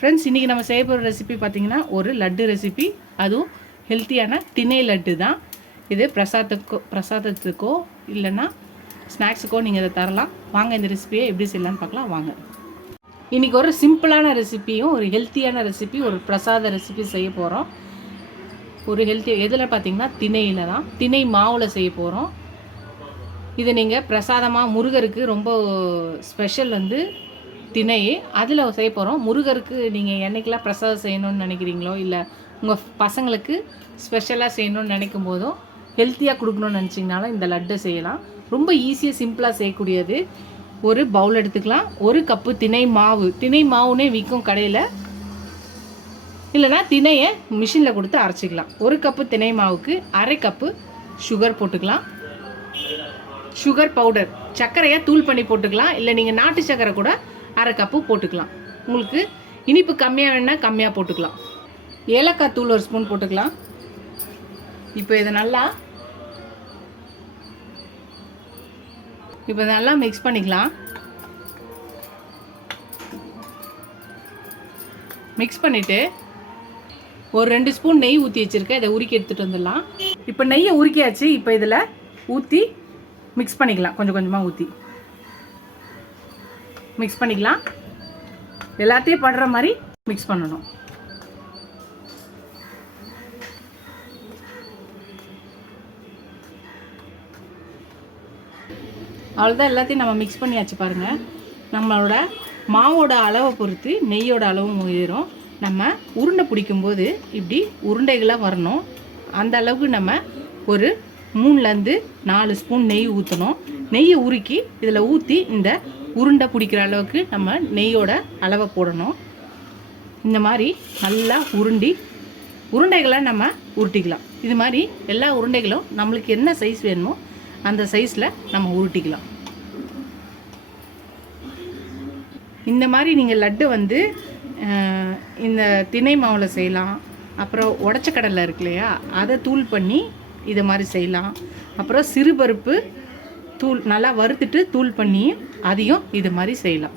Friends, இன்றைக்கி நம்ம செய்ய போகிற ரெசிபி பார்த்திங்கன்னா ஒரு லட்டு ரெசிபி. அதுவும் ஹெல்த்தியான திணை லட்டு தான். இது பிரசாதத்துக்கோ இல்லைன்னா ஸ்நாக்ஸுக்கோ நீங்கள் இதை தரலாம். வாங்க இந்த ரெசிபியை எப்படி செய்யலான்னு பார்க்கலாம் வாங்க. இன்றைக்கி ஒரு சிம்பிளான ரெசிப்பியும் ஒரு ஹெல்த்தியான ரெசிபி, ஒரு பிரசாத ரெசிபி செய்ய போகிறோம். ஒரு ஹெல்த்தி எதில் பார்த்திங்கன்னா திணையில் தான், திணை மாவில் செய்ய போகிறோம். இது நீங்கள் பிரசாதமாக முருகருக்கு ரொம்ப ஸ்பெஷல் திணை, அதில் செய்ய போகிறோம். முருகருக்கு நீங்கள் என்றைக்கெல்லாம் பிரசாதம் செய்யணும்னு நினைக்கிறீங்களோ, இல்லை உங்கள் பசங்களுக்கு ஸ்பெஷலாக செய்யணும்னு நினைக்கும் போதும் ஹெல்த்தியாக கொடுக்கணும்னு நினச்சிங்கனாலும் இந்த லட்டை செய்யலாம். ரொம்ப ஈஸியாக சிம்பிளாக செய்யக்கூடியது. ஒரு பவுல் எடுத்துக்கலாம். 1 கப்பு திணை மாவுனே விற்கும் கடையில், இல்லைனா திணையை மிஷினில் கொடுத்து அரைச்சிக்கலாம். 1 கப்பு திணை மாவுக்கு 1/2 கப்பு சுகர் போட்டுக்கலாம். சுகர் பவுடர், சர்க்கரையை தூள் பண்ணி போட்டுக்கலாம். இல்லை நீங்கள் நாட்டு சர்க்கரை கூட 1/2 கப்பு போட்டுக்கலாம். உங்களுக்கு இனிப்பு கம்மியாக வேணுன்னா கம்மியாக போட்டுக்கலாம். ஏலக்காய் தூள் 1 ஸ்பூன் போட்டுக்கலாம். இப்போ இதை நல்லா மிக்ஸ் பண்ணிக்கலாம். மிக்ஸ் பண்ணிவிட்டு ஒரு 2 ஸ்பூன் நெய் ஊற்றி வச்சுருக்கேன். இதை உருக்கி எடுத்துகிட்டு வந்துடலாம். இப்போ நெய்யை உருக்கியாச்சு. இப்போ இதில் ஊற்றி மிக்ஸ் பண்ணிக்கலாம். கொஞ்சம் கொஞ்சமாக ஊற்றி மிக்ஸ் பண்ணிக்கலாம். எல்லாத்தையும் படுற மாதிரி மிக்ஸ் பண்ணணும். அவ்வளோதான், எல்லாத்தையும் நம்ம மிக்ஸ் பண்ணியாச்சு. பாருங்கள், நம்மளோட மாவோட அளவை பொறுத்து நெய்யோட அளவும் உயரும். நம்ம உருண்டை பிடிக்கும்போது இப்படி உருண்டைகளாக வரணும். அந்த அளவுக்கு நம்ம ஒரு 3-4 ஸ்பூன் நெய் ஊற்றணும். நெய்யை உருக்கி இதில் ஊற்றி இந்த உருண்டை பிடிக்கிற அளவுக்கு நம்ம நெய்யோட அளவை போடணும். இந்த மாதிரி நல்லா உருண்டைகளை நம்ம உருட்டிக்கலாம். இது மாதிரி எல்லா உருண்டைகளும் நம்மளுக்கு என்ன சைஸ் வேணுமோ அந்த சைஸில் நம்ம உருட்டிக்கலாம். இந்த மாதிரி நீங்கள் லட்டு இந்த திணை மாவில் செய்யலாம். அப்புறம் உடச்ச கடலை இருக்கு இல்லையா, அதை தூள் பண்ணி இதை மாதிரி செய்யலாம். அப்புறம் சிறுபருப்பு தூள் நல்லா வறுத்துட்டு தூள் பண்ணி அதையும் இது மாதிரி செய்யலாம்.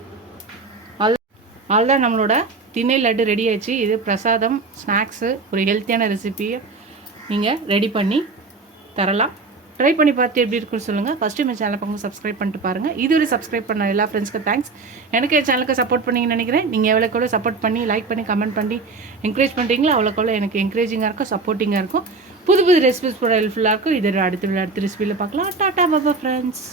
அதுதான் நம்மளோட திணை லட்டு ரெடி ஆயிடுச்சு. இது பிரசாதம், ஸ்நாக்ஸு, ஒரு ஹெல்த்தியான ரெசிபியை நீங்கள் ரெடி பண்ணி தரலாம். ட்ரை பண்ணி பார்த்து எப்படி இருக்குன்னு சொல்லுங்கள். ஃபஸ்ட்டு என் சேனலை பக்கம் சப்ஸ்கிரைப் பண்ணிட்டு பாருங்கள். இதுவரை சப்ஸ்கிரைப் பண்ண எல்லா ஃப்ரெண்ட்ஸ்க்கு தேங்க்ஸ். எனக்கு என் சேனலுக்கு சப்போர்ட் பண்ணிங்கன்னு நினைக்கிறேன். நீங்கள் எவ்வளோக்கெவ்வளோ சப்போர்ட் பண்ணி, லைக் பண்ணி, கமெண்ட் பண்ணி என்கரேஜ் பண்ணுறீங்களோ அவ்வளோக்கெவ்வளோ எனக்கு என்கரேஜிங்காக இருக்கும், சப்போர்ட்டிங்காக இருக்கும். புது ரெசிபிஸ் கூட ஹெல்ப்ஃபுல்லாக இருக்கும். இது அடுத்த ரெசிபியில் பார்க்கலாம். Tata Baba friends.